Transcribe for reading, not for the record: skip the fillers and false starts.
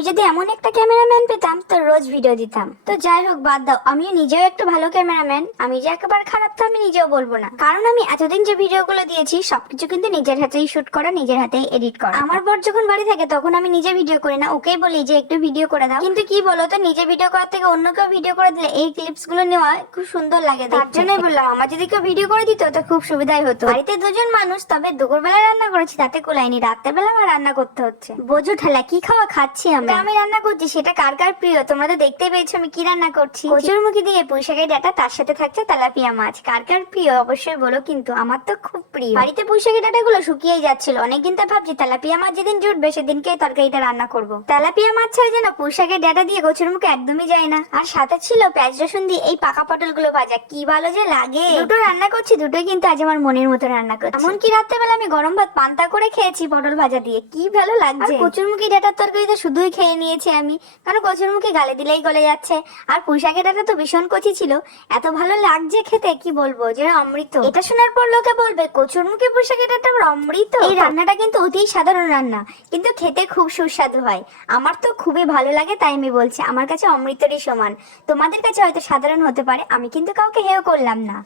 আমি যদি এমন একটা ক্যামেরাম্যান পেতাম তো রোজ ভিডিও দিতাম। তো যাই হোক, বাদ দাও, আমিও নিজেও একটু ভালো ক্যামেরাম্যান। আমি যে একেবারে খারাপ তো আমি নিজেও বলবো না, কারণ আমি এতদিন যে ভিডিওগুলো দিয়েছি সবকিছু কিন্তু নিজের হাতেই শুট করা, নিজের হাতেই এডিট করা। আমার বর যখন বাড়ি থাকে তখন আমি নিজে ভিডিও করি না, ওকেই বলি যে একটু ভিডিও করে দাও। কিন্তু কি বলো তো, নিজে ভিডিও করার থেকে অন্য কেউ ভিডিও করে দিলে এই ক্লিপস গুলো নেওয়া খুব সুন্দর লাগে। তার জন্যই বললাম আমার যদি কেউ ভিডিও করে দিত তো খুব সুবিধাই হতো। বাড়িতে দুজন মানুষ, তবে দুপুরবেলা রান্না করেছি তাতে কুলাইনি, রাত্রেবেলা আমার রান্না করতে হচ্ছে। বোঝো ঠেলা, কি খাওয়া খাচ্ছি আমি রান্না করছি সেটা কার কার প্রিয় তোমরা তো দেখতেই পেয়েছো আমি কি রান্না করছি। কচুরমুখী দিয়ে পুঁইশাকের ডাঁটা, তার সাথে থাকছে তেলাপিয়া মাছ। কার কার প্রিয় অবশ্যই বলো, কিন্তু আমার তো খুব প্রিয়। বাড়িতে পুঁইশাকের ডাঁটা গুলো শুকিয়েই যাচ্ছিল, অনেকদিন তো ভাবছি তেলাপিয়া মাছ যেদিন জুটবে সেদিনকে তরকারিটা রান্না করবো। তেলাপিয়া মাছ ছাড়া যেন পুঁইশাকের ডাঁটা দিয়ে কচুরমুখী একদমই যায় না। আর সাথে ছিল পেঁয়াজ রসুন দিয়ে এই পাকা পটল গুলো ভাজা, কি ভালো যে লাগে। দুটো রান্না করছি, দুটোই কিন্তু আজ আমার মনের মতো রান্না করছি। এমনকি রাত্রেবেলা আমি গরম ভাত পান্তা করে খেয়েছি পটল ভাজা দিয়ে, কি ভালো লাগছে। কচুরমুখী ডাঁটার তরকারি তো শুধুই খেয়ে নিয়েছি আমি, কারণ কচুরমুখী গালে দিলেই গলে যাচ্ছে। আর পুঁইশাকের ডাঁটা তো ভীষণ কচি ছিল, এত ভালো লাগছে খেতে কি বলবো, যেন অমৃত। এটা শোনার পর লোকে বলবে কচুরমুখী পুঁইশাকের ডাঁটা অমৃত। এই রান্নাটা কিন্তু অতি সাধারণ রান্না, কিন্তু খেতে খুব সুস্বাদু হয়। আমার তো খুবই ভালো লাগে, তাই আমি বলছি আমার কাছে অমৃতেরই সমান। তোমাদের কাছে হয়তো সাধারণ হতে পারে, আমি কিন্তু কাউকে হেয় করলাম না।